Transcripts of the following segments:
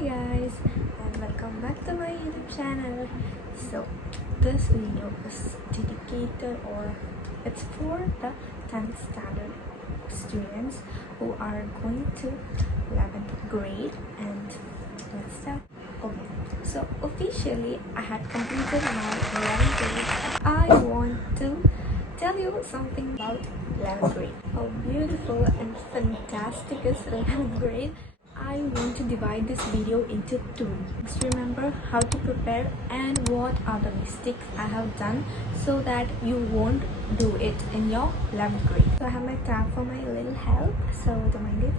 Hi guys, and welcome back to my YouTube channel. So this video is dedicated, or it's for the 10th standard students who are going to 11th grade. And let's start. Okay, so officially I had completed my 11th grade. I want to tell you something about 11th grade. How beautiful and fantastic is 11th grade. I want to divide this video into two. Just remember how to prepare and what are the mistakes I have done so that you won't do it in your 11th grade. So I have my tab for my little help, so don't mind it.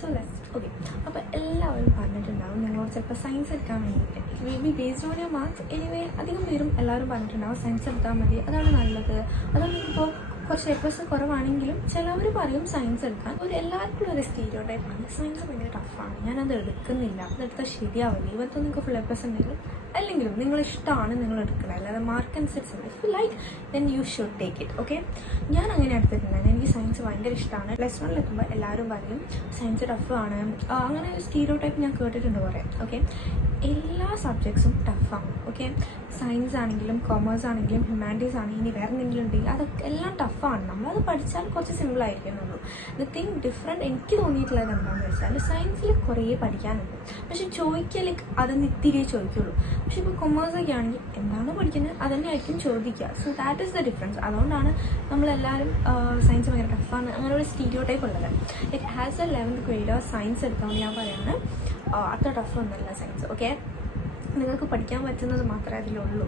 So let's okay. അപ്പോൾ എല്ലാവരും പറഞ്ഞിട്ടുണ്ടാവും നിങ്ങളോട് ചിലപ്പോൾ science എടുക്കാൻ വേണ്ടിയിട്ട് it will be based on your marks. Anyway അധികം പേരും എല്ലാവരും പറഞ്ഞിട്ടുണ്ടാവും സയൻസ് എടുത്താൽ മതി, അതാണ് നല്ലത്. അതാണ് ഇപ്പോൾ കുറച്ച് എ+ കുറവാണെങ്കിലും ചിലവർ പറയും സയൻസ് എടുക്കാൻ. എല്ലാവർക്കും ഒരു സ്റ്റീരിയോടൈപ്പാണ് സയൻസ് ഭയങ്കര ടഫാണ്, ഞാനത് എടുക്കുന്നില്ല, അതെടുത്താൽ ശരിയാവില്ല. ഇവർക്ക് നിങ്ങൾക്ക് ഫുൾ എ+ ഉണ്ടെങ്കിലും അല്ലെങ്കിലും നിങ്ങൾ ഇഷ്ടമാണ് നിങ്ങൾ എടുക്കണം, അല്ലാതെ മാർക്ക് അനുസരിച്ച് if you like then you should take it. Okay, ഞാൻ അങ്ങനെ എടുത്തിട്ടുണ്ടായിരുന്നു. എനിക്ക് സയൻസ് ഭയങ്കര ഇഷ്ടമാണ്. +1 എത്തുമ്പോൾ എല്ലാവരും പറയും സയൻസ് ടഫാണ്, അങ്ങനെ ഒരു സ്റ്റീരിയോടൈപ്പ് ഞാൻ കേട്ടിട്ടുണ്ട് കുറേ. ഓക്കെ, എല്ലാ സബ്ജക്ട്സും ടഫാണ്. ഓക്കെ, സയൻസ് ആണെങ്കിലും കൊമേഴ്സ് ആണെങ്കിലും ഹ്യൂമാനിറ്റീസ് ആണെങ്കിലും ഇനി വേറെ എന്തെങ്കിലും ഉണ്ടെങ്കിൽ അതൊക്കെ എല്ലാം ടഫാണ്. നമ്മളത് പഠിച്ചാൽ കുറച്ച് സിമ്പിളായിരിക്കുന്നുള്ളൂ. ദ തിങ് ഡിഫറെൻറ്റ് എനിക്ക് തോന്നിയിട്ടുള്ളത് എന്താണെന്ന് വെച്ചാൽ സയൻസിൽ കുറേ പഠിക്കാനുണ്ട്, പക്ഷെ ചോദിക്കുക ലൈക്ക് അതൊന്ന് ഇത്തിരി ചോദിക്കുള്ളൂ. പക്ഷെ ഇപ്പോൾ കൊമേഴ്സൊക്കെ ആണെങ്കിൽ എന്താണ് പഠിക്കുന്നത് അതന്നെ ആയിരിക്കും ചോദിക്കുക. So that is the difference. അതുകൊണ്ടാണ് നമ്മളെല്ലാവരും സയൻസ് ഭയങ്കര ടഫാണ് അങ്ങനെ ഒരു സ്റ്റീരിയോടൈപ്പ് ഉള്ളത്. Like as A 11th grader science എടുക്കാമെന്ന് ഞാൻ പറയാണ്, അത്ര ടഫ് ഒന്നുമല്ല സയൻസ്. ഓക്കെ, നിങ്ങൾക്ക് പഠിക്കാൻ പറ്റുന്നത് മാത്രമേ അതിലുള്ളൂ.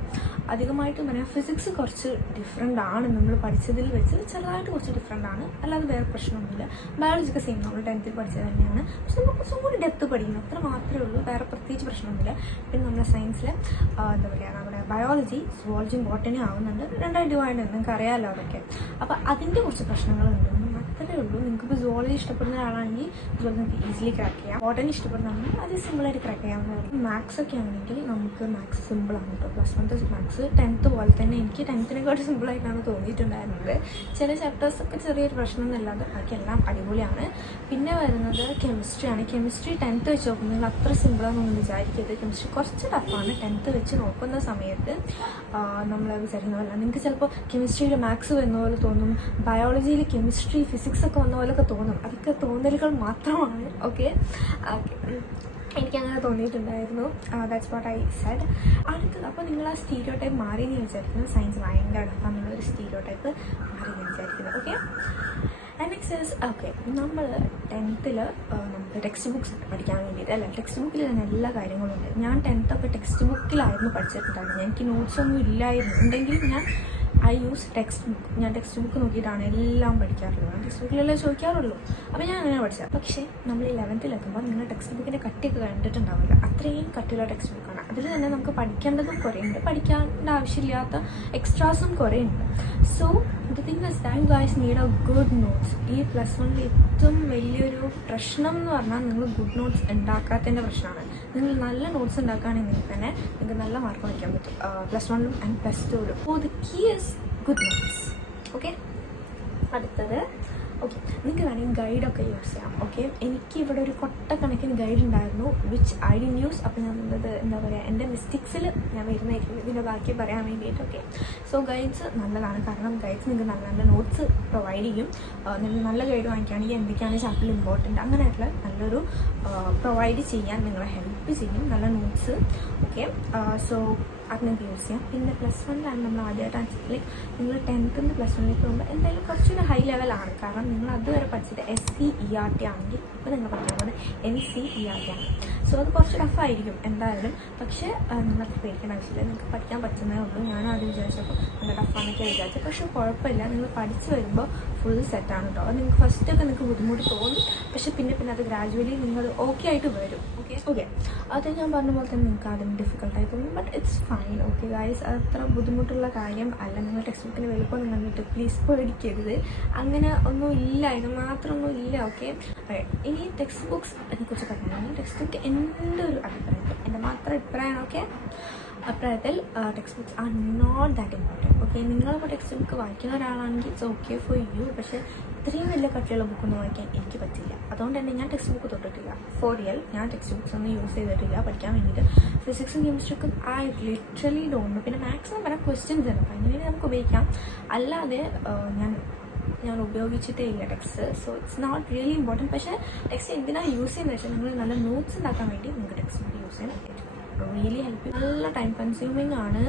അധികമായിട്ട് പറയാം ഫിസിക്സ് കുറച്ച് ഡിഫറെൻ്റ് ആണ്, നമ്മൾ പഠിച്ചതിൽ വെച്ച് ചെറുതായിട്ട് കുറച്ച് ഡിഫറെൻ്റ് ആണ്, അല്ലാതെ വേറെ പ്രശ്നമൊന്നുമില്ല. ബയോളജിയൊക്കെ സെയിം നമ്മൾ 10th പഠിച്ചത് തന്നെയാണ്, പക്ഷെ നമുക്ക് കുറച്ചും കൂടി ഡെപ്ത് പഠിക്കണം, അത്ര മാത്രമേ ഉള്ളൂ, വേറെ പ്രത്യേകിച്ച് പ്രശ്നമൊന്നുമില്ല. പിന്നെ നമ്മുടെ സയൻസിൽ എന്താ പറയുക, നമ്മുടെ ബയോളജി സുവോളജിയും ബോട്ടണി ആവുന്നുണ്ട്, രണ്ടായിട്ട് ഡിവൈഡ് ഉണ്ട്, നിങ്ങൾക്ക് അറിയാമല്ലോ അതൊക്കെ. അപ്പോൾ അതിൻ്റെ കുറച്ച് പ്രശ്നങ്ങളുണ്ട്, അത്രേ ഉള്ളൂ. നിങ്ങൾക്കിപ്പോൾ സുവോളജി ഇഷ്ടപ്പെടുന്ന ഒരാളാണെങ്കിൽ സുവോളജി നിങ്ങൾക്ക് ഈസിലി ക്രാക്ക് ചെയ്യാം. ബോട്ടണി ഇഷ്ടപ്പെടുന്നതാണെങ്കിൽ അത് സിമ്പിളായിട്ട് ക്രാക്ക് ചെയ്യാവുന്നതാണ്. മാത്സ് ഒക്കെ ആണെങ്കിൽ നമുക്ക് മാത്സ് സിമ്പിളാണ് കേട്ടോ. +1 മാത്സ് 10th പോലെ തന്നെ എനിക്ക് 10th സിമ്പിളായിട്ടാണ് തോന്നിയിട്ടുണ്ടായിരുന്നത്. ചില ചാപ്റ്റേഴ്സൊക്കെ ചെറിയൊരു പ്രശ്നമൊന്നുമില്ലാതെ ബാക്കിയെല്ലാം അടിപൊളിയാണ്. പിന്നെ വരുന്നത് കെമിസ്ട്രിയാണ്. കെമിസ്ട്രി 10th വെച്ച് നോക്കുന്നത് അത്ര സിമ്പിളാണെന്നൊന്നും വിചാരിക്കരുത്. കെമിസ്ട്രി കുറച്ച് ടഫാണ് 10th വെച്ച് നോക്കുന്ന സമയത്ത്. നമ്മൾ വിചാരിക്കുന്നതല്ല, നിങ്ങൾക്ക് ചിലപ്പോൾ കെമിസ്ട്രിയിൽ മാത്സ് വരുന്ന പോലെ തോന്നും, ബയോളജിയിൽ കെമിസ്ട്രി ഫിസിക്സ് ഒക്കെ വന്ന പോലെയൊക്കെ തോന്നും. അതൊക്കെ തോന്നലുകൾ മാത്രമാണ്. ഓക്കെ, എനിക്കങ്ങനെ തോന്നിയിട്ടുണ്ടായിരുന്നു. That's what I said. അടുത്തത് അപ്പോൾ നിങ്ങൾ ആ സ്റ്റീരിയോടൈപ്പ് മാറിയെന്ന് വിചാരിക്കുന്നത് സയൻസ് ഭയങ്കര ടഫാണെന്നുള്ളൊരു സ്റ്റീരിയോടൈപ്പ് മാറിയെന്ന് വിചാരിക്കുന്നത്. Okay, and next is okay, നമ്മൾ 10th നമുക്ക് ടെക്സ്റ്റ് ബുക്സ് ഉണ്ട് പഠിക്കാൻ വേണ്ടിയിട്ട് അല്ലേ. ടെക്സ്റ്റ് ബുക്കിൽ തന്നെ എല്ലാ കാര്യങ്ങളും ഉണ്ട്. ഞാൻ 10th ഒക്കെ ടെക്സ്റ്റ് ബുക്കിലായിരുന്നു പഠിച്ചിട്ടുണ്ടായിരുന്നു. എനിക്ക് നോട്ട്സൊന്നും ഇല്ലായിരുന്നു, ഉണ്ടെങ്കിലും ഞാൻ ഐ യൂസ് ടെക്സ്റ്റ് ബുക്ക്. ഞാൻ ടെക്സ്റ്റ് ബുക്ക് നോക്കിയിട്ടാണ് എല്ലാം പഠിക്കാറുള്ളത്. ടെക്സ്റ്റ് ബുക്കിലെല്ലാം ചോദിക്കാറുള്ളൂ, അപ്പോൾ ഞാൻ അങ്ങനെ പഠിച്ചത്. പക്ഷേ നമ്മൾ 11th എത്തുമ്പോൾ നിങ്ങൾ ടെക്സ്റ്റ് ബുക്കിൻ്റെ കട്ടിയൊക്കെ കണ്ടിട്ടുണ്ടാവില്ല, അത്രയും കട്ടിയുള്ള ടെക്സ്റ്റ് ബുക്കാണ്. അതിൽ തന്നെ നമുക്ക് പഠിക്കേണ്ടതും കുറേ ഉണ്ട്, പഠിക്കേണ്ട ആവശ്യമില്ലാത്ത എക്സ്ട്രാസും കുറേ ഉണ്ട്. So the thing is that you guys need A good notes. ഈ +1 ഏറ്റവും വലിയൊരു പ്രശ്നം എന്ന് പറഞ്ഞാൽ നിങ്ങൾ ഗുഡ് നോട്ട്സ് ഉണ്ടാക്കാത്തതിൻ്റെ പ്രശ്നമാണ്. നിങ്ങൾ നല്ല നോട്ട്സ് ഉണ്ടാക്കുകയാണെങ്കിൽ തന്നെ നിങ്ങൾക്ക് നല്ല മാർക്ക് വയ്ക്കാൻ പറ്റും +1 and +2. So the key is good notes. Okay, അടുത്തത് ഓക്കെ, നിങ്ങൾക്ക് വേണമെങ്കിൽ ഗൈഡൊക്കെ യൂസ് ചെയ്യാം. ഓക്കെ, എനിക്ക് ഇവിടെ ഒരു കൊട്ടക്കണക്കിന് ഗൈഡ് ഉണ്ടായിരുന്നു വിച്ച് ഐ ഡിൻ യൂസ്. അപ്പോൾ ഞാൻ എന്താ പറയുക, എൻ്റെ മിസ്റ്റേക്സിൽ ഞാൻ വരുന്നതായിരിക്കും ഇതിൻ്റെ ബാക്കി പറയാൻ വേണ്ടിയിട്ട്. ഓക്കെ, സോ ഗൈഡ്സ് നല്ലതാണ്, കാരണം ഗൈഡ്സ് നിങ്ങൾക്ക് നല്ല നല്ല നോട്ട്സ് പ്രൊവൈഡ് ചെയ്യും. നിങ്ങൾ നല്ല ഗൈഡ് വാങ്ങിക്കുകയാണെങ്കിൽ എന്തൊക്കെയാണ് ചാപ്റ്ററിൽ ഇമ്പോർട്ടൻറ്റ് അങ്ങനെയായിട്ടുള്ള നല്ലൊരു പ്രൊവൈഡ് ചെയ്യാൻ നിങ്ങളെ ഹെൽപ്പ് ചെയ്യും, നല്ല നോട്ട്സ്. ഓക്കെ, സോ അത് നിങ്ങൾക്ക് യൂസ് ചെയ്യാം. പിന്നെ +1 നമ്മൾ ആദ്യമായിട്ട് ലൈക്ക് നിങ്ങൾ 10th +1 പോകുമ്പോൾ എന്തായാലും കുറച്ചൊരു ഹൈ ലെവലാണ്, കാരണം നിങ്ങൾ അതുവരെ പഠിച്ചത് SCERT ആണെങ്കിൽ ഇപ്പോൾ നിങ്ങൾ പഠിക്കാൻ പോകുന്നത് NCERT ആണ്. സോ അത് കുറച്ച് ടഫായിരിക്കും എന്തായാലും, പക്ഷേ നിങ്ങൾക്ക് പേടിക്കേണ്ട ആവശ്യമില്ല, നിങ്ങൾക്ക് പഠിക്കാൻ പറ്റുന്നതേ ഉള്ളൂ. ഞാനും ആദ്യം വിചാരിച്ചപ്പോൾ നല്ല ടഫാണെന്നൊക്കെ വിചാരിച്ചു, പക്ഷേ കുഴപ്പമില്ല, നിങ്ങൾ പഠിച്ച് വരുമ്പോൾ ഫുൾ സെറ്റാണ് കേട്ടോ. അത് നിങ്ങൾക്ക് ഫസ്റ്റൊക്കെ നിങ്ങൾക്ക് ബുദ്ധിമുട്ട് തോന്നും, പക്ഷേ പിന്നെ അത് ഗ്രാജുവലി നിങ്ങൾ ഓക്കെ ആയിട്ട് വരും. ഓക്കെ, അത് ഞാൻ പറഞ്ഞ പോലെ തന്നെ നിങ്ങൾക്ക് ആദ്യം ഡിഫിക്കൽട്ടായി തോന്നും, but it's fine. Okay guys, അത്ര ബുദ്ധിമുട്ടുള്ള കാര്യം അല്ല. നിങ്ങൾ ടെക്സ്റ്റ് ബുക്കിന് വലുപ്പം കണ്ടിട്ട് പ്ലീസ് പേടിക്കരുത്, അങ്ങനെ ഒന്നും ഇല്ല, ഇത് മാത്രമൊന്നും ഇല്ല. ഓക്കെ, ഇനി ടെക്സ്റ്റ് ബുക്സ് അതിനെക്കുറിച്ച് പറയുകയാണെങ്കിൽ ടെക്സ്റ്റ് ബുക്ക് എൻ്റെ ഒരു അഭിപ്രായം, എൻ്റെ മാത്രം അഭിപ്രായമാണ്. ഓക്കെ, അപ്രായത്തിൽ text books are not that important. Okay, നിങ്ങളിപ്പോൾ ടെക്സ്റ്റ് ബുക്ക് വായിക്കുന്ന ഒരാളാണെങ്കിൽ ഇറ്റ്സ് ഓക്കെ ഫോർ യു. പക്ഷേ ഇത്രയും വലിയ കട്ടിയുള്ള ബുക്കൊന്നും വായിക്കാൻ എനിക്ക് പറ്റില്ല. അതുകൊണ്ട് തന്നെ ഞാൻ ടെക്സ്റ്റ് ബുക്ക് തൊട്ടിട്ടില്ല. ഫോർ റിയൽ ഞാൻ ടെക്സ്റ്റ് ബുക്സ് ഒന്നും യൂസ് ചെയ്തിട്ടില്ല പഠിക്കാൻ വേണ്ടിയിട്ട്. ഫിസിക്സും കെമിസ്ട്രിക്കും ഐ ലിറ്ററലി ഡോണ്ട്. പിന്നെ മാക്സിമം വരെ ക്വസ്റ്റ്യൻസ് ഉണ്ട്, അതിന് വേണ്ടി നമുക്ക് ഉപയോഗിക്കാം. അല്ലാതെ ഞാൻ ഉപയോഗിച്ചിട്ടേ ഇല്ല text. So it's not really important. പക്ഷേ ടെക്സ്റ്റ് എന്തിനാണ് യൂസ് ചെയ്യുന്നത് വെച്ചാൽ നിങ്ങൾ നല്ല നോട്ട്സ് ഉണ്ടാക്കാൻ വേണ്ടി നിങ്ങൾക്ക് ടെക്സ്റ്റ് ബുക്ക് യൂസ് ചെയ്യാൻ പറ്റും. റിയലി ഹെൽപ്പ് ചെയ്യും. നല്ല ടൈം കൺസ്യൂമിങ് ആണ്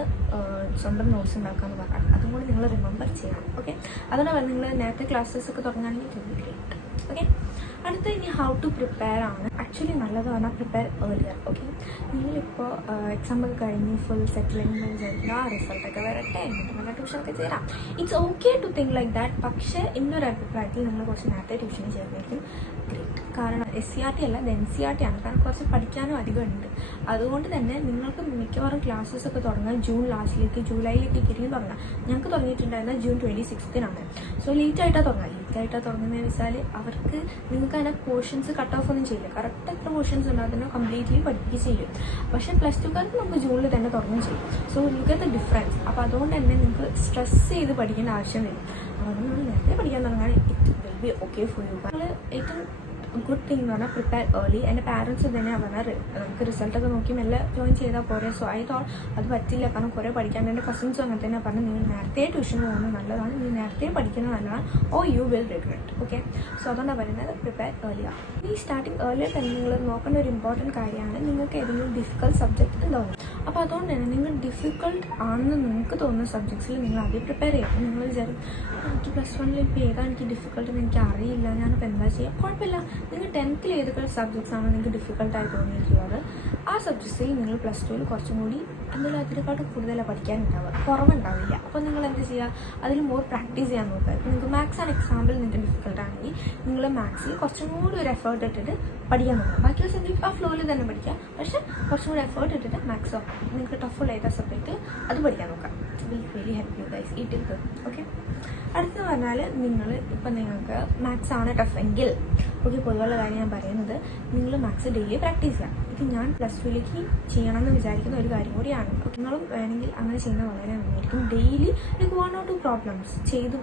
സ്വന്തം നോട്ട്സ് ഉണ്ടാക്കുക എന്ന് പറഞ്ഞാൽ. അതും കൂടി നിങ്ങൾ റിമെമ്പർ ചെയ്യണം. ഓക്കെ, അതുകൊണ്ട് പറഞ്ഞാൽ നിങ്ങൾ നേരത്തെ ക്ലാസ്സസ് ഒക്കെ തുടങ്ങുകയാണെങ്കിൽ it will be great. Okay, അടുത്ത ഇനി ഹൗ ടു പ്രിപ്പയർ ആണ്. ആക്ച്വലി നല്ലത് പറഞ്ഞാൽ പ്രിപ്പയർ ഏർലിയർ. ഓക്കെ, നിങ്ങളിപ്പോൾ എക്സാം ഒക്കെ കഴിഞ്ഞ് ഫുൾ സെറ്റിലിംഗ് വിചാരിക്കുന്ന റിസൾട്ടൊക്കെ വരട്ടെ, എന്നിട്ട് നല്ല ട്യൂഷനൊക്കെ ചേരാം. It's okay to think like that. പക്ഷേ ഇന്നൊരു അഭിപ്രായത്തിൽ നിങ്ങൾ കുറച്ച് നേരത്തെ ട്യൂഷന് ചേർന്നായിരിക്കും ഗ്രേറ്റ്. കാരണം SCRT അല്ല, ഇത് NCERT ആണ്. കാരണം കുറച്ച് പഠിക്കാനും അധികം ഉണ്ട്. അതുകൊണ്ട് തന്നെ നിങ്ങൾക്ക് മിക്കവാറും ക്ലാസ്സസ് ഒക്കെ തുടങ്ങാൻ ജൂൺ ലാസ്റ്റിലേക്ക് ജൂലൈയിലേക്ക് ഇരിക്കും തുടങ്ങാം. ഞങ്ങൾക്ക് തുടങ്ങിയിട്ടുണ്ടായിരുന്നത് ജൂൺ 26-നാണ്. സോ ലേറ്റായിട്ടാണ് തുടങ്ങുക. ലേറ്റായിട്ടാണ് തുടങ്ങുന്നതെന്ന് വെച്ചാൽ അവർക്ക് നിങ്ങൾക്ക് അതിനെ പോർഷൻസ് കട്ട് ഓഫ് ഒന്നും ചെയ്യില്ല. കറക്റ്റ് എത്ര പോർഷൻസ് ഉണ്ട് അതിനെ കംപ്ലീറ്റ്ലി പഠിപ്പിക്കുക ചെയ്യും. പക്ഷേ പ്ലസ് ടുക്കാർക്ക് നമുക്ക് ജൂണിൽ തന്നെ തുടങ്ങുകയും ചെയ്യും. So look at the difference. അപ്പോൾ അതുകൊണ്ട് തന്നെ നിങ്ങൾക്ക് സ്ട്രെസ് ചെയ്ത് പഠിക്കേണ്ട ആവശ്യം വരും. അതുകൊണ്ട് നിങ്ങൾ നേരത്തെ പഠിക്കാൻ തുടങ്ങാൻ it will be okay for you. നിങ്ങൾ ഏറ്റവും ഗുഡ് തിങ് എന്ന് പറഞ്ഞാൽ പ്രിപ്പയർ ഏർലി. എൻ്റെ പാരൻസ് തന്നെയാണ് പറഞ്ഞാൽ നമുക്ക് റിസൾട്ടൊക്കെ നോക്കി മെല്ലെ ജോയിൻ ചെയ്താൽ പോരെ. സോ ഐ തോട്ട് അത് പറ്റില്ല, കാരണം കുറേ പഠിക്കാണ്ട്. എൻ്റെ കസിൻസും അങ്ങനെ തന്നെ പറഞ്ഞു, നിങ്ങൾ നേരത്തെ ട്യൂഷന് പോകുന്നത് നല്ലതാണ്, നിങ്ങൾ നേരത്തെ പഠിക്കുന്നത് നല്ലതാണ്, oh you will regret. Okay, so അതുകൊണ്ടാണ് പറയുന്നത് പ്രിപ്പയർ ഏർലിയാണ്. ഈ സ്റ്റാർട്ടിങ് ഏർലിയർ തന്നെ നിങ്ങൾ നോക്കേണ്ട ഒരു ഇമ്പോർട്ടൻറ്റ് കാര്യമാണ് നിങ്ങൾക്ക് ഏതെങ്കിലും ഡിഫിക്കൽട്ട് സബ്ജക്റ്റ് ഉണ്ടാവും. അപ്പോൾ അതുകൊണ്ട് തന്നെ നിങ്ങൾ ഡിഫിക്കൾട്ട് ആണെന്ന് നിങ്ങൾക്ക് തോന്നുന്ന സബ്ജക്ട്സിൽ നിങ്ങൾ ആദ്യം പ്രിപ്പയർ ചെയ്യാം. നിങ്ങൾ വിചാരിക്കും എനിക്ക് +1 ഇപ്പോൾ ഏതാണ് എനിക്ക് ഡിഫിക്കൾട്ട് എന്ന് എനിക്ക് അറിയില്ല, ഞാനിപ്പോൾ എന്താ ചെയ്യുക? കുഴപ്പമില്ല, നിങ്ങൾ 10th ഏതൊക്കെ സബ്ജക്ട്സ് ആണ് നിങ്ങൾക്ക് ഡിഫിക്കൽട്ടായി തോന്നിയിട്ടുള്ളത് ആ സബ്ജക്ട്സിൽ നിങ്ങൾ +2 കുറച്ചും കൂടി എന്തെങ്കിലും അതിനെക്കാട്ടും കൂടുതലാണ് പഠിക്കാനുണ്ടാവുക, കുറവുണ്ടാവില്ല. അപ്പോൾ നിങ്ങൾ എന്ത് ചെയ്യുക, അതിൽ മോർ പ്രാക്ടീസ് ചെയ്യാൻ നോക്കുക. ഇപ്പോൾ നിങ്ങൾക്ക് മാത്സ് ആണ് എക്സാമ്പിൾ നിങ്ങൾക്ക് ഡിഫിക്കൽട്ടാണെങ്കിൽ നിങ്ങൾ മാത്സിൽ കുറച്ചും കൂടി ഒരു എഫേർട്ട് ഇട്ടിട്ട് പഠിക്കാൻ നോക്കുക. ബാക്കിയുള്ള സബ്ജക്റ്റ് ആ ഫ്ലോയിൽ തന്നെ പഠിക്കാം, പക്ഷേ കുറച്ചും കൂടി എഫേർട്ട് ഇട്ടിട്ട് മാത്സോ നിങ്ങൾക്ക് ടഫുള്ളായിട്ട് സബ്ജക്റ്റ് അത് പഠിക്കാൻ നോക്കാം. Will really help you guys ഈ ടിപ്പ്. ഓക്കെ, അടുത്തെന്ന് പറഞ്ഞാൽ നിങ്ങൾ ഇപ്പം നിങ്ങൾക്ക് മാത്സ് ആണ് ടഫ് എങ്കിൽ ഓക്കെ, പൊതുവുള്ള കാര്യം ഞാൻ പറയുന്നത് നിങ്ങൾ മാത്സ് ഡെയിലി പ്രാക്ടീസ് ചെയ്യാം. ഇത് ഞാൻ +2ലേക്ക് ചെയ്യണമെന്ന് വിചാരിക്കുന്ന ഒരു കാര്യം കൂടിയാണ്. നിങ്ങളും വേണമെങ്കിൽ അങ്ങനെ ചെയ്യുന്നത് വളരെ നന്നായിരിക്കും. ഡെയിലി ഒരു 1 or 2 പ്രോബ്ലംസ് ചെയ്തു,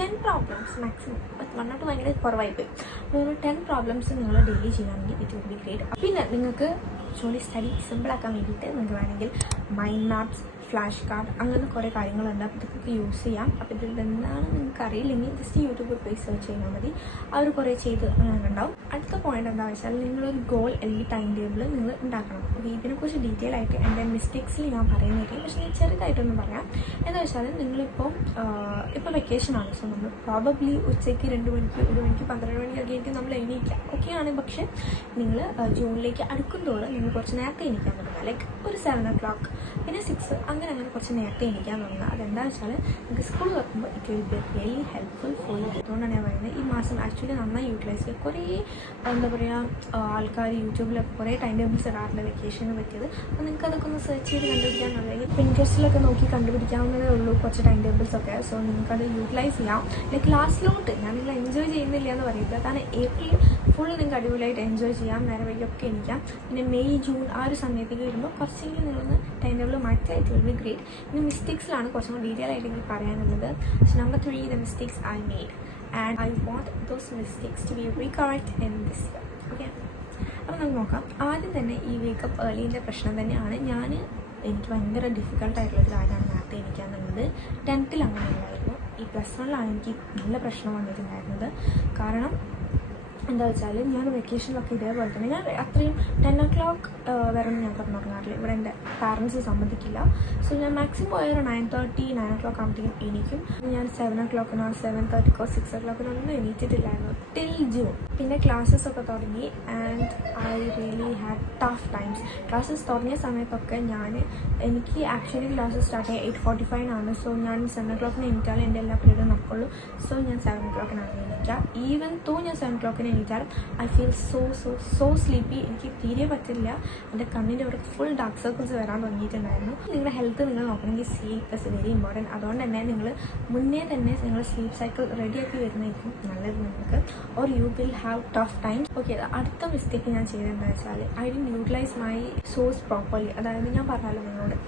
10 പ്രോബ്ലംസ് മാക്സിമം. 1 or 2 ഭയങ്കര കുറവായിപ്പോയി. ഒരു 10 പ്രോബ്ലംസ് നിങ്ങൾ ഡെയിലി ചെയ്യുകയാണെങ്കിൽ ഇറ്റ് വിൽ ബി ഗ്രേറ്റ്. പിന്നെ നിങ്ങൾക്ക് ആക്ച്വലി സ്റ്റഡി സിമ്പിളാക്കാൻ വേണ്ടിയിട്ട് നിങ്ങൾക്ക് വേണമെങ്കിൽ മൈൻഡ് മാപ്സ്, ഫ്ലാഷ് കാർഡ്, അങ്ങനെ കുറേ കാര്യങ്ങളുണ്ട്. അപ്പോൾ ഇതൊക്കെ യൂസ് ചെയ്യാം. അപ്പോൾ ഇതിൽ എന്താണ് നിങ്ങൾക്ക് അറിയില്ലെങ്കിൽ ജസ്റ്റ് യൂട്യൂബിൽ പോയി സെർച്ച് ചെയ്താൽ മതി, അവർ കുറേ ചെയ്ത് ഉണ്ടാവും. അടുത്ത പോയിന്റ് എന്താ വെച്ചാൽ നിങ്ങളൊരു ഗോൾ അല്ലെങ്കിൽ ടൈം ടേബിൾ നിങ്ങൾ ഉണ്ടാക്കണം. അപ്പോൾ ഇതിനെക്കുറിച്ച് ഡീറ്റെയിൽ ആയിട്ട് എൻ്റെ മിസ്റ്റേക്സിൽ ഞാൻ പറയുന്നില്ല, പക്ഷേ ഞാൻ ചെറുതായിട്ടൊന്ന് പറയാം. എന്താ വെച്ചാൽ നിങ്ങളിപ്പോൾ ഇപ്പോൾ വെക്കേഷനാണ്. സോ നമ്മൾ പ്രോബബ്ലി ഉച്ചയ്ക്ക് 2 മണിക്ക് 1 മണിക്ക് 12 മണിക്കൊക്കെ ആയിരിക്കും നമ്മൾ എണീക്കുക. ഓക്കെയാണ്. പക്ഷേ നിങ്ങൾ ജൂണിലേക്ക് അടുക്കുന്തോറും നിങ്ങൾ കുറച്ച് നേരത്തെ എണീക്കാൻ തുടങ്ങുക. ലൈക്ക് ഒരു 7 o'clock, പിന്നെ 6, അങ്ങനെ കുറച്ച് നേരത്തെ എണീക്കാൻ തുടങ്ങുക. അതെന്താ വെച്ചാൽ നിങ്ങൾക്ക് സ്കൂൾ തുറക്കുമ്പോൾ it will be really helpful for you. അതുകൊണ്ടാണ് ഞാൻ പറയുന്നത് ഈ മാസം ആക്ച്വലി നന്നായി യൂട്ടിലൈസ് ചെയ്യുക. കുറേ എന്താ പറയുക ആൾക്കാർ യൂട്യൂബിലൊക്കെ കുറേ ടൈം ടേബിൾസ് ഇടാറുണ്ട് വെക്കേഷന് പറ്റിയത്. അപ്പോൾ നിങ്ങൾക്ക് അതൊക്കെ ഒന്ന് സെർച്ച് ചെയ്ത് കണ്ടുപിടിക്കാൻ അല്ലെങ്കിൽ പിൻട്രസ്റ്റിലൊക്കെ നോക്കി കണ്ടുപിടിക്കാവുന്നതേ ഉള്ളൂ കുറച്ച് ടൈം ടേബിൾസൊക്കെ. സോ നിങ്ങൾക്കത് യൂട്ടിലൈസ് ചെയ്യാം. ലൈക്ക് ലാസ്റ്റിലോട്ട് ഞാൻ നിങ്ങൾ എൻജോയ് ചെയ്യുന്നില്ല എന്ന് പറയുന്നത്, കാരണം ഏപ്രിൽ ഫുൾ നിങ്ങൾക്ക് അടിപൊളിയായിട്ട് എൻജോയ് ചെയ്യാം, നേരെ വഴിയൊക്കെ എണീക്കാം. പിന്നെ മെയ് ജൂൺ ആ ഒരു സമയത്തേക്ക് വരുമ്പോൾ കുറച്ചെങ്കിലും നിങ്ങളൊന്ന് ടൈം ടേബിൾ മാറ്റിയാൽ ഇറ്റ് വിൽ ബി ഗ്രേറ്റ്. പിന്നെ മിസ്റ്റേക്സിലാണ് കുറച്ചും കൂടി ഡീറ്റെയിൽ ആയിട്ട് എനിക്ക് പറയാനുള്ളത്. Number 3, the mistakes I made and I want those mistakes to be recorrected in this year. Okay, അപ്പോൾ നമുക്ക് നോക്കാം. ആദ്യം തന്നെ ഈ വേക്കപ്പ് ഏർലീൻ്റെ പ്രശ്നം തന്നെയാണ്. എനിക്ക് ഭയങ്കര ഡിഫിക്കൽട്ടായിട്ടുള്ളൊരു കാര്യമാണ് നേരത്തെ എണീക്കാന്നുള്ളത്. 10th അങ്ങനെ ഉണ്ടായിരുന്നു. ഈ +1 എനിക്ക് നല്ല പ്രശ്നം വന്നിട്ടുണ്ടായിരുന്നത്. കാരണം എന്താ വെച്ചാൽ ഞാൻ വെക്കേഷനിലൊക്കെ ഇതേപോലെ തന്നെ ഞാൻ അത്രയും 10 o'clock വരെ ഞാൻ കിടന്നുറങ്ങാറില്ല. ഇവിടെ എൻ്റെ പാരൻസ് സമ്മതിക്കില്ല. സോ ഞാൻ മാക്സിമം പോയൊരു 9:30, 9 o'clock ആകുമ്പോഴത്തേക്കും എണീക്കും. ഞാൻ 7 o'clockനോ 7:30 6 o'clockനൊന്നും എണീറ്റിട്ടില്ലായിരുന്നു ടിൽ ജൂൺ. പിന്നെ ക്ലാസ്സസ് ഒക്കെ തുടങ്ങി and I really had tough times. Classes തുടങ്ങിയ സമയത്തൊക്കെ എനിക്ക് ആക്ച്വലി ക്ലാസ്സസ് സ്റ്റാർട്ട് ചെയ്യാൻ 8:45 സോ ഞാൻ 7 o'clock എണീറ്റാലും എൻ്റെ എല്ലാ പീരീഡും നടക്കുള്ളൂ. സോ ഞാൻ 7 o'clock എണീക്കുക. ഈവൻ തോ ഞാൻ 7 o'clock എണീറ്റാലും ഐ ഫീൽ സോ സ്ലീപ്പി. എനിക്ക് തീരെ പറ്റില്ല. എൻ്റെ കണ്ണിൻ്റെ അവിടെ ഫുൾ ഡാർക്ക് സർക്കിൾസ് വരാൻ തുടങ്ങിയിട്ടുണ്ടായിരുന്നു. നിങ്ങളുടെ ഹെൽത്ത് നിങ്ങൾ നോക്കണമെങ്കിൽ സ്ലീപ്പ് ഇസ് വെരി ഇമ്പോർട്ടൻറ്റ്. അതുകൊണ്ട് തന്നെ നിങ്ങൾ മുന്നേ തന്നെ നിങ്ങൾ സ്ലീപ്പ് സൈക്കിൾ റെഡിയാക്കി വരുന്നതായിരിക്കും നല്ലത് നിങ്ങൾക്ക്, or you will have tough time. Okay, അടുത്ത മിസ്റ്റേക്ക് ഞാൻ ചെയ്തതെന്താ വെച്ചാൽ I didn't utilise my source properly. അതായത് ഞാൻ പറഞ്ഞാലും നിങ്ങളോട്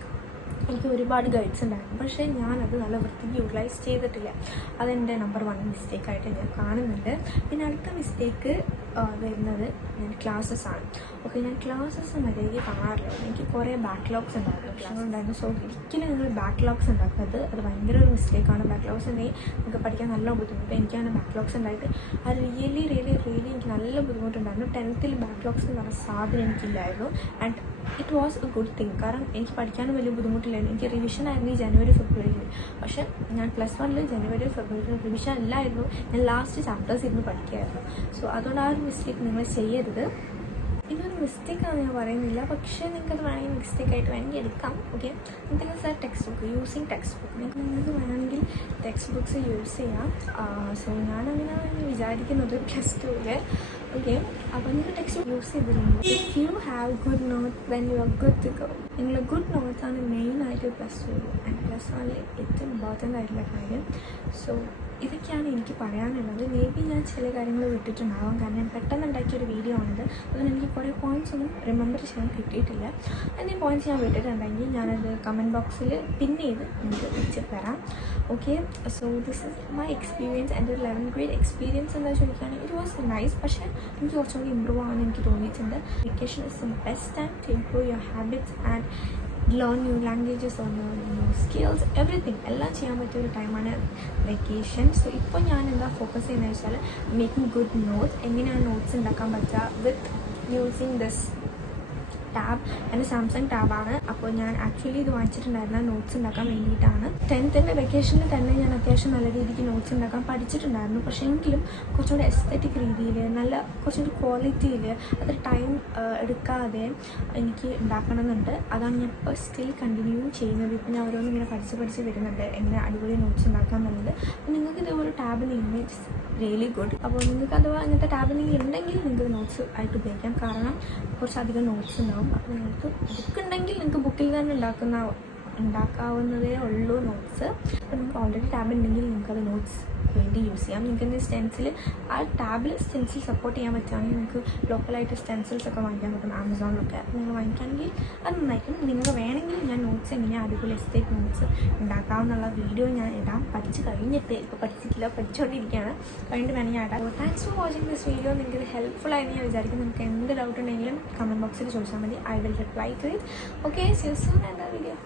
എനിക്ക് ഒരുപാട് ഗൈഡ്സ് ഉണ്ടായിരുന്നു, പക്ഷേ ഞാനത് നല്ല വൃത്തിക്ക് യൂട്ടിലൈസ് ചെയ്തിട്ടില്ല. അതെൻ്റെ നമ്പർ 1 മിസ്റ്റേക്കായിട്ട് ഞാൻ കാണുന്നുണ്ട്. പിന്നെ അടുത്ത മിസ്റ്റേക്ക് വരുന്നത് ഞാൻ ക്ലാസ്സസ് ആണ്. ഓക്കെ, ഞാൻ ക്ലാസ്സസ് മര്യാദയ്ക്ക് കാണാറില്ല. എനിക്ക് കുറേ ബാക്ക്ലോഗ്സ് ഉണ്ടായിരുന്നു. സോ ഒരിക്കലും നിങ്ങൾ ബാക്ക്ലോഗ്സ് ഉണ്ടാക്കുന്നത് അത് ഭയങ്കര ഒരു മിസ്റ്റേക്കാണ്. ബാക്ക്ലോഗ്സ് ഉണ്ടെങ്കിൽ നിങ്ങൾക്ക് പഠിക്കാൻ നല്ല ബുദ്ധിമുട്ട്. എനിക്കാണ് ബാക്ക്ലോഗ്സ് ഉണ്ടായിട്ട് അത് റിയലി എനിക്ക് നല്ല ബുദ്ധിമുട്ടുണ്ടായിരുന്നു. 10th ബാക്ക്ലോഗ്സ് എന്ന് പറഞ്ഞ സാധനം എനിക്കില്ലായിരുന്നു. And it was a good thing. കാരണം എനിക്ക് പഠിക്കാനും വലിയ ബുദ്ധിമുട്ടില്ലായിരുന്നു. എനിക്ക് റിവിഷൻ ആയിരുന്നു ഈ ജനുവരി ഫെബ്രുവരിയിൽ. പക്ഷേ ഞാൻ +1 ജനുവരി ഫെബ്രുവരി റിവിഷൻ അല്ലായിരുന്നു, ഞാൻ ലാസ്റ്റ് ചാപ്റ്റേഴ്സ് ഇരുന്ന് പഠിക്കുകയായിരുന്നു. സോ അതുകൊണ്ട് ആ ഒരു മിസ്റ്റേക്ക് നിങ്ങൾ ചെയ്യരുത്. ഇതൊരു മിസ്റ്റേക്കാണെന്ന് ഞാൻ പറയുന്നില്ല, പക്ഷേ നിങ്ങൾക്കത് വേണമെങ്കിൽ മിസ്റ്റേക്കായിട്ട് വേണമെങ്കിൽ എടുക്കാം. ഓക്കെ, നിങ്ങൾക്ക് textbook using textbook നിങ്ങൾക്ക് വേണമെങ്കിൽ ടെക്സ്റ്റ് ബുക്ക്സ് യൂസ് ചെയ്യാം. സോ ഞാനങ്ങനെ വിചാരിക്കുന്നത് +2 ഓക്കെ. അപ്പോൾ നിങ്ങൾ ടെക്സ്റ്റ് ബുക്ക് യൂസ് ചെയ്തില്ലെങ്കിൽ if you have good notes then you are good to go. നിങ്ങൾ ഗുഡ് നോട്ട്സാണ് മെയിനായിട്ട് +2 ആൻഡ് +1 ഏറ്റവും ഇമ്പോർട്ടൻ്റ് ആയിട്ടുള്ള കാര്യം. സോ ഇതൊക്കെയാണ് എനിക്ക് പറയാനുള്ളത്. മേ ബി ഞാൻ ചില കാര്യങ്ങൾ വിട്ടിട്ടുണ്ടാവാം, കാരണം ഞാൻ പെട്ടെന്ന് ഉണ്ടാക്കിയൊരു വീഡിയോ ആണിത്. അതുകൊണ്ട് എനിക്ക് കുറേ പോയിൻറ്റ്സ് ഒന്നും റിമെമ്പർ ചെയ്യാൻ കിട്ടിയിട്ടില്ല. എന്തെങ്കിലും പോയിൻറ്റ്സ് ഞാൻ വിട്ടിട്ടുണ്ടെങ്കിൽ ഞാനത് കമൻറ്റ് ബോക്സിൽ പിൻ ചെയ്ത് നിങ്ങൾക്ക് വെച്ച് തരാം. Okay, so this is my experience. എൻ്റെ ഒരു 11th grade എക്സ്പീരിയൻസ് എന്താ ചോദിക്കുകയാണെങ്കിൽ ഇറ്റ് വാസ് നൈസ്. പക്ഷേ എനിക്ക് കുറച്ചുകൂടി ഇമ്പ്രൂവ് ആവാൻ എനിക്ക് തോന്നിയിട്ടുണ്ട്. Vacation is the best time to improve your habits and learn new languages or new skills everything എല്ലാം ചെയ്യാൻ പറ്റിയൊരു ടൈമാണ് വെക്കേഷൻ. സോ ഇപ്പോൾ ഞാൻ എന്താ ഫോക്കസ് ചെയ്യുന്നത് വെച്ചാൽ മേക്കിംഗ് ഗുഡ് നോട്ട്സ്. എങ്ങനെയാണ് നോട്ട്സ് ഉണ്ടാക്കാൻ പറ്റുക വിത്ത് യൂസിങ് ദിസ് ടാബ്. എൻ്റെ സാംസങ് ടാബാണ്. അപ്പോൾ ഞാൻ ആക്ച്വലി ഇത് വാങ്ങിച്ചിട്ടുണ്ടായിരുന്ന നോട്ട്സ് ഉണ്ടാക്കാൻ വേണ്ടിയിട്ടാണ്. 10th വെക്കേഷനിൽ തന്നെ ഞാൻ അത്യാവശ്യം നല്ല രീതിക്ക് നോട്ട്സ് ഉണ്ടാക്കാൻ പഠിച്ചിട്ടുണ്ടായിരുന്നു. പക്ഷേ എങ്കിലും കുറച്ചുകൂടി എസ്തെറ്റിക് രീതിയിൽ നല്ല കുറച്ചുകൂടി ക്വാളിറ്റിയിൽ അത്ര ടൈം എടുക്കാതെ എനിക്ക് ഉണ്ടാക്കണമെന്നുണ്ട്. അതാണ് ഞാൻ ഇപ്പോൾ സ്റ്റിൽ കണ്ടിന്യൂ ചെയ്യുന്നത്. ഇപ്പോൾ ഞാൻ ഓരോന്നും ഇങ്ങനെ പഠിച്ച് വരുന്നുണ്ട് എങ്ങനെ അടിപൊളി നോട്ട്സ് ഉണ്ടാക്കാൻ എന്നുള്ളത്. അപ്പോൾ നിങ്ങൾക്ക് ഇതേപോലെ ടാബ് നിങ്ങൾ റിയലി ഗുഡ്. അപ്പോൾ നിങ്ങൾക്ക് അഥവാ അങ്ങനത്തെ ടാബ് നിങ്ങൾ ഉണ്ടെങ്കിൽ നിങ്ങൾക്ക് നോട്ട്സ് ആയിട്ട് ഉപയോഗിക്കാം. കാരണം കുറച്ചധികം നോട്ട്സ് ഉണ്ടാവും. അപ്പോൾ നിങ്ങൾക്ക് ബുക്ക് ഉണ്ടെങ്കിൽ നിങ്ങൾക്ക് ബുക്കിൽ തന്നെ ഉണ്ടാക്കാവുന്നതേ ഉള്ളൂ നോട്ട്സ്. അപ്പോൾ നിങ്ങൾക്ക് ഓൾറെഡി ടാബ് ഉണ്ടെങ്കിൽ നിങ്ങൾക്കത് നോട്ട്സ് വേണ്ടി യൂസ് ചെയ്യാം. നിങ്ങൾക്ക് സ്റ്റെൻസിൽ ആ ടാബിൽ സ്റ്റെൻസിൽ സപ്പോർട്ട് ചെയ്യാൻ പറ്റുകയാണെങ്കിൽ നിങ്ങൾക്ക് ലോക്കലായിട്ട് സ്റ്റെൻസിൽസ് ഒക്കെ വാങ്ങിക്കാൻ പറ്റും ആമസോണിലൊക്കെ. നിങ്ങൾ വാങ്ങിക്കുകയാണെങ്കിൽ അത് നന്നായിരിക്കും. നിങ്ങൾക്ക് വേണമെങ്കിൽ ഞാൻ നോട്ട്സ് എങ്ങനെയാണ് അടിപൊളി എസ്റ്റേറ്റ് നോട്ട്സ് ഉണ്ടാക്കാമെന്നുള്ള വീഡിയോ ഞാൻ ഇടാം. പഠിച്ച് കഴിഞ്ഞിട്ട് ഇപ്പോൾ പഠിച്ചിട്ടില്ല, പഠിച്ചുകൊണ്ടിരിക്കുകയാണ്. കഴിഞ്ഞിട്ട് വേണമെങ്കിൽ ഞാൻ ഇടാം. Thanks for watching this video. നിങ്ങൾക്ക് ഇത് ഹെൽപ്ഫുൾ ആയി ഞാൻ വിചാരിക്കും. നിങ്ങൾക്ക് എന്ത് ഡൗട്ട് ഉണ്ടെങ്കിലും കമൻറ്റ് ബോക്സിൽ ചോദിച്ചാൽ മതി. I will reply to it. Okay, see you soon in the video.